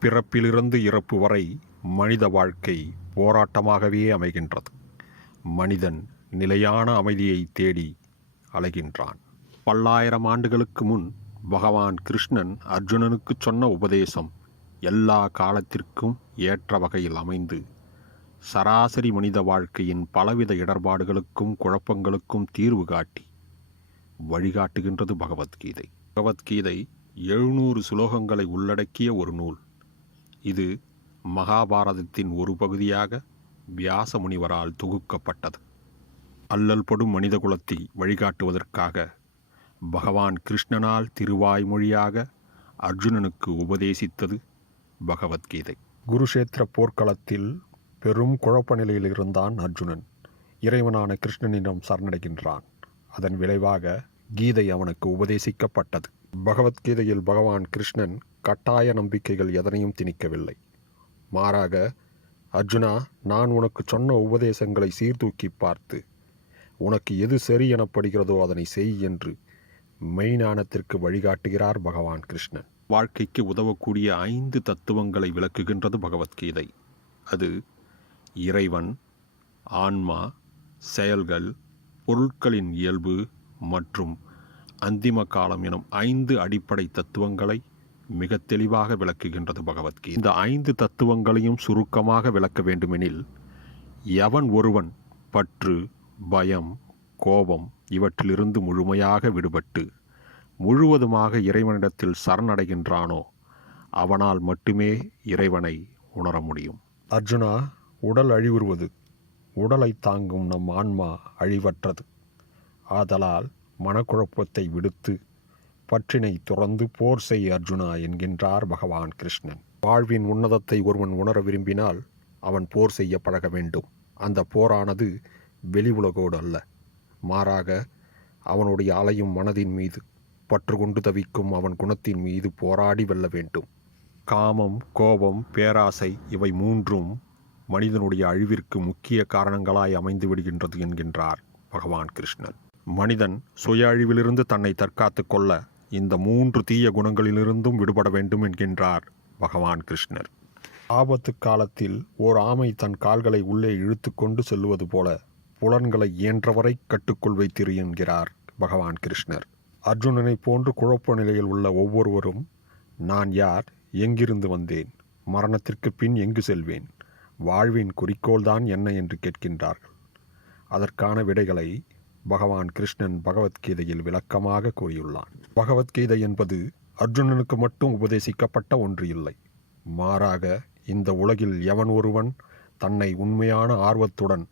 பிறப்பிலிருந்து இறப்பு வரை மனித வாழ்க்கை போராட்டமாகவே அமைகின்றது. மனிதன் நிலையான அமைதியை தேடி அலைகின்றான். பல்லாயிரம் ஆண்டுகளுக்கு முன் பகவான் கிருஷ்ணன் அர்ஜுனனுக்கு சொன்ன உபதேசம் எல்லா காலத்திற்கும் ஏற்ற வகையில் அமைந்து சராசரி மனித வாழ்க்கையின் பலவித இடர்பாடுகளுக்கும் குழப்பங்களுக்கும் தீர்வு காட்டி வழிகாட்டுகின்றது பகவத்கீதை. பகவத்கீதை எழுநூறு சுலோகங்களை உள்ளடக்கிய ஒரு நூல். இது மகாபாரதத்தின் ஒரு பகுதியாக வியாச முனிவரால் தொகுக்கப்பட்டது. அல்லல் படும் மனிதகுலத்தை வழிகாட்டுவதற்காக பகவான் கிருஷ்ணனால் திருவாய்மொழியாக அர்ஜுனனுக்கு உபதேசித்தது பகவத்கீதை. குருஷேத்திர போர்க்களத்தில் பெரும் குழப்ப நிலையில் இருந்தான் அர்ஜுனன். இறைவனான கிருஷ்ணனிடம் சரணடைகின்றான். அதன் விளைவாக கீதை அவனுக்கு உபதேசிக்கப்பட்டது. பகவத்கீதையில் பகவான் கிருஷ்ணன் கட்டாய நம்பிக்கைகள் எதனையும் திணிக்கவில்லை. மாறாக அர்ஜுனா நான் உனக்கு சொன்ன உபதேசங்களை சீர்தூக்கி பார்த்து உனக்கு எது சரி எனப்படுகிறதோ அதனை செய் என்று மெய்ஞானத்திற்கு வழிகாட்டுகிறார் பகவான் கிருஷ்ணன். வாழ்க்கைக்கு உதவக்கூடிய ஐந்து தத்துவங்களை விளக்குகின்றது பகவத்கீதை. அது இறைவன் ஆன்மா செயல்கள் பொருட்களின் இயல்பு மற்றும் அந்திம காலம் எனும் ஐந்து அடிப்படை தத்துவங்களை மிக தெளிவாக விளக்குகின்றது பகவத்கீதை. இந்த ஐந்து தத்துவங்களையும் சுருக்கமாக விளக்க வேண்டுமெனில் எவன் ஒருவன் பற்று பயம் கோபம் இவற்றிலிருந்து முழுமையாக விடுபட்டு முழுவதுமாக இறைவனிடத்தில் சரணடைகின்றானோ அவனால் மட்டுமே இறைவனை உணர முடியும். அர்ஜுனா உடல் அழிவுறுவது உடலை தாங்கும் நம் ஆன்மா அழிவற்றது. ஆதலால் மனக்குழப்பத்தை விடுத்து பற்றினை துறந்து போர் செய் அர்ஜுனா என்கின்றார் பகவான் கிருஷ்ணன். வாழ்வின் உன்னதத்தை ஒருவன் உணர விரும்பினால் அவன் போர் செய்ய பழக வேண்டும். அந்த போரானது வெளி உலகோடு அல்ல. மாறாக அவனுடைய அலையும் மனதின் மீது பற்று கொண்டு தவிக்கும் அவன் குணத்தின் மீது போராடி வெல்ல வேண்டும். காமம் கோபம் பேராசை இவை மூன்றும் மனிதனுடைய அழிவிற்கு முக்கிய காரணங்களாய் அமைந்து விடுகின்றது என்கின்றார் பகவான் கிருஷ்ணன். மனிதன் சுய அழிவிலிருந்து தன்னை தற்காத்து கொள்ள இந்த மூன்று தீய குணங்களிலிருந்தும் விடுபட வேண்டும் என்கின்றார் பகவான் கிருஷ்ணர். ஆபத்து காலத்தில் ஓர் ஆமை தன் கால்களை உள்ளே இழுத்து கொண்டு செல்வது போல புலன்களை இயன்றவரை கட்டுக்குள் வைத்திரு என்கிறார் பகவான் கிருஷ்ணர். அர்ஜுனனை போன்று குழப்ப நிலையில் உள்ள ஒவ்வொருவரும் நான் யார்? எங்கிருந்து வந்தேன்? மரணத்திற்கு பின் எங்கு செல்வேன்? வாழ்வின் குறிக்கோள்தான் என்ன? என்று கேட்கின்றார்கள். அதற்கான விடைகளை பகவான் கிருஷ்ணன் பகவத்கீதையில் விளக்கமாக கூறியுள்ளான். பகவத்கீதை என்பது அர்ஜுனனுக்கு மட்டும் உபதேசிக்கப்பட்ட ஒன்று இல்லை. மாறாக இந்த உலகில் எவன் ஒருவன் தன்னை உண்மையான ஆர்வத்துடன்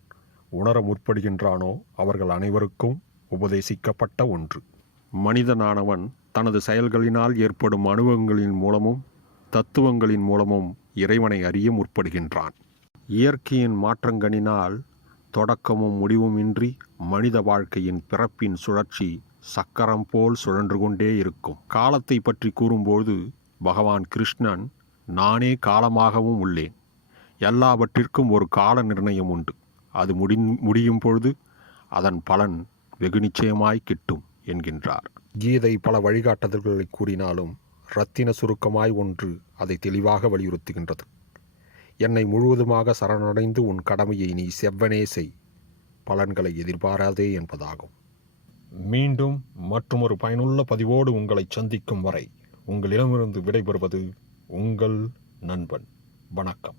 உணர முற்படுகின்றானோ அவர்கள் அனைவருக்கும் உபதேசிக்கப்பட்ட ஒன்று. மனிதனானவன் தனது செயல்களினால் ஏற்படும் அனுபவங்களின் மூலமும் தத்துவங்களின் மூலமும் இறைவனை அறிய முற்படுகின்றான். இயற்கையின் மாற்றங்களினால் தொடக்கமும் முடிவும் இன்றி மனித வாழ்க்கையின் பிறப்பின் சுழற்சி சக்கரம் போல் சுழன்று கொண்டே இருக்கும். காலத்தை பற்றி கூறும்போது பகவான் கிருஷ்ணன் நானே காலமாகவும் உள்ளேன். எல்லாவற்றிற்கும் ஒரு கால நிர்ணயம் உண்டு. அது முடி முடியும் பொழுது அதன் பலன் வெகு நிச்சயமாய் கிட்டும் என்கின்றார். கீதை பல வழிகாட்டுதல்களை கூறினாலும் ரத்தின சுருக்கமாய் ஒன்று அதை தெளிவாக வலியுறுத்துகின்றது. என்னை முழுவதுமாக சரணடைந்து உன் கடமையை நீ செவ்வனே செய். பலன்களை எதிர்பாராதே என்பதாகும். மீண்டும் மற்றொரு பயனுள்ள பதிவோடு உங்களை சந்திக்கும் வரை உங்களிடமிருந்து விடைபெறுவது உங்கள் நண்பன். வணக்கம்.